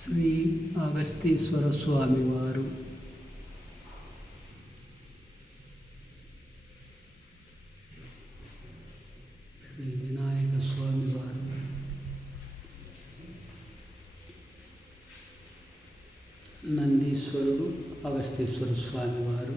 శ్రీ అగస్తీశ్వర స్వామి వారు శ్రీ వినాయక స్వామి వారు నందీశ్వరుడు అగస్తీశ్వర స్వామి వారు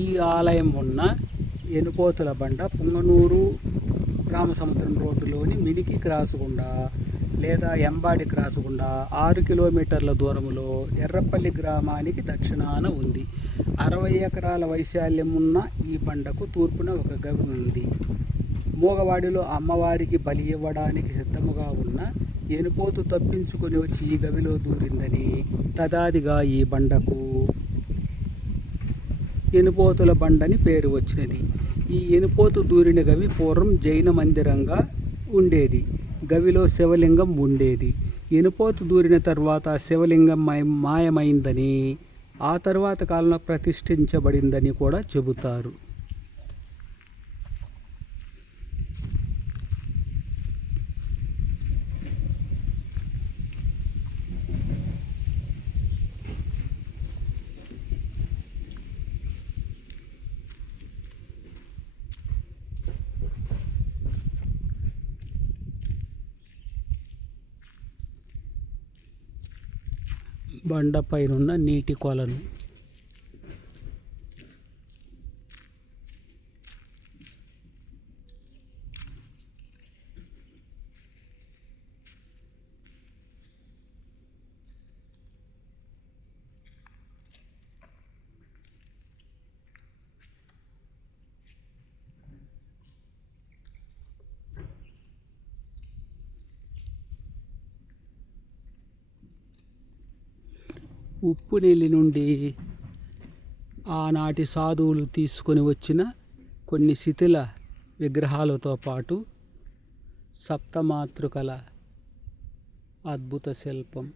ఈ ఆలయం ఉన్న ఎనుపోతుల బండ పుంగనూరు రామసముద్రం రోడ్డులోని మినికి క్రాస్ గుండా లేదా ఎంబాడి క్రాస్ గుండా 6 కిలోమీటర్ల దూరంలో ఎర్రపల్లి గ్రామానికి దక్షిణాన ఉంది. 60 ఎకరాల వైశాల్యం ఉన్న ఈ బండకు తూర్పున ఒక గవి ఉంది. మూగవాడిలో అమ్మవారికి బలి ఇవ్వడానికి సిద్ధముగా ఉన్న ఎనుపోతు తప్పించుకొని వచ్చి ఈ గవిలో దూరిందని తదాదిగా ఈ బండకు ఎనుపోతుల బండని పేరు వచ్చినది. ఈ ఎనుపోతు దూరిన గవి పూర్వం జైన మందిరంగా ఉండేది. గవిలో శివలింగం ఉండేది. ఎనుపోతు దూరిన తర్వాత శివలింగం మాయమైందని, ఆ తర్వాత కాలంలో ప్రతిష్ఠించబడిందని కూడా చెబుతారు. బండపైనున్న నీటి కొలను ఉప్పు నీళ్ళ నుండి ఆనాటి సాధువులు తీసుకొని వచ్చిన కొన్ని శిథిల విగ్రహాలతో పాటు సప్తమాతృకల అద్భుత శిల్పం.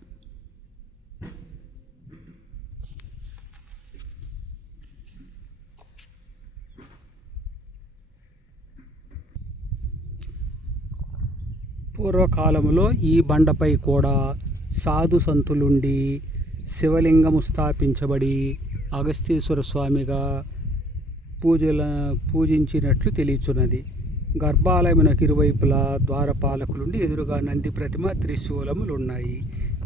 పూర్వకాలంలో ఈ బండపై కూడా సాధు సంతులుండి శివలింగము స్థాపించబడి అగస్తీశ్వర స్వామిగా పూజించినట్లు తెలియచున్నది. గర్భాలయమునకు ఇరువైపులా ద్వారపాలకులుండి ఎదురుగా నంది ప్రతిమ, త్రిశూలములు ఉన్నాయి.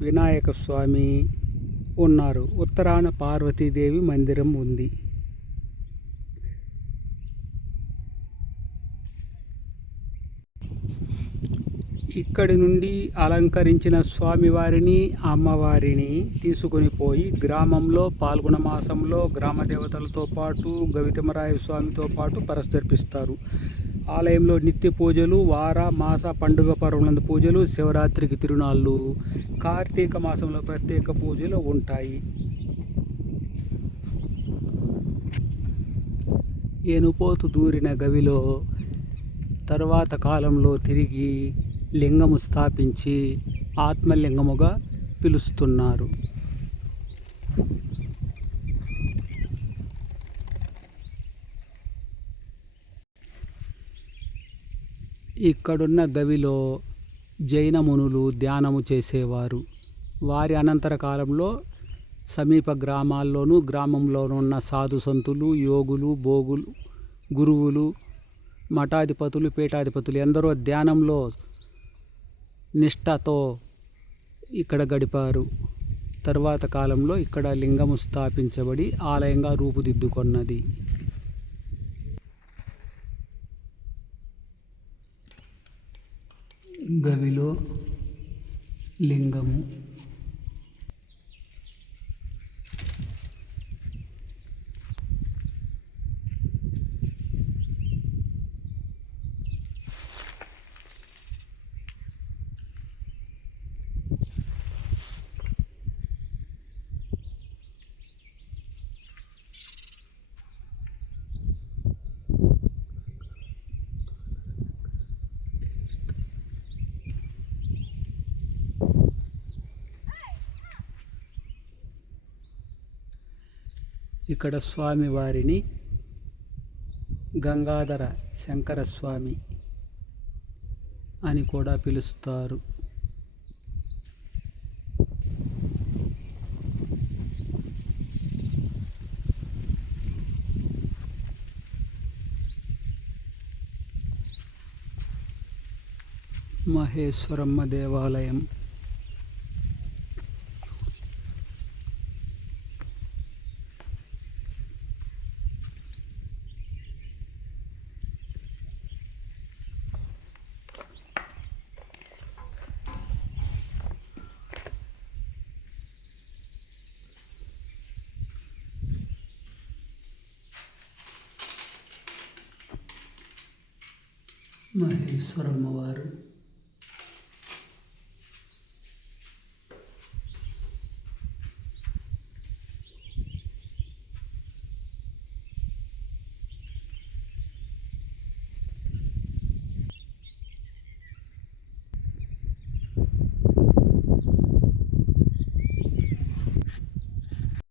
వినాయక స్వామి ఉన్నారు. ఉత్తరాన పార్వతీదేవి మందిరం ఉంది. ఇక్కడి నుండి అలంకరించిన స్వామివారిని, అమ్మవారిని తీసుకొని పోయి గ్రామంలో పాల్గొన మాసంలో గ్రామ దేవతలతో పాటు గవితమరాయ స్వామితో పాటు పరస్దర్పిస్తారు. ఆలయంలో నిత్య పూజలు, వార మాస పండుగ పర్వనందు పూజలు, శివరాత్రికి తిరునాళ్ళు, కార్తీక మాసంలో ప్రత్యేక పూజలు ఉంటాయి. ఎనుపోతు దూరిన గవిలో తరువాత కాలంలో తిరిగి లింగము స్థాపించి ఆత్మలింగముగా పిలుస్తున్నారు. ఇక్కడున్న గవిలో జైన మునులు ధ్యానము చేసేవారు. వారి అనంతర కాలంలో సమీప గ్రామాల్లోనూ గ్రామంలోనూ ఉన్న సాధు సంతులు, యోగులు, భోగులు, గురువులు, మఠాధిపతులు, పీఠాధిపతులు ఎందరో ధ్యానంలో నిష్ఠతో ఇక్కడ గడిపారు. తరువాత కాలంలో ఇక్కడ లింగము స్థాపించబడి ఆలయంగా రూపుదిద్దుకొన్నది. గవిలో లింగము. ఇక్కడ స్వామివారిని గంగాధర శంకర స్వామి అని కూడా పిలుస్తారు. మహేశ్వరమ్మ దేవాలయం. మహేశ్వరమ్మ వారు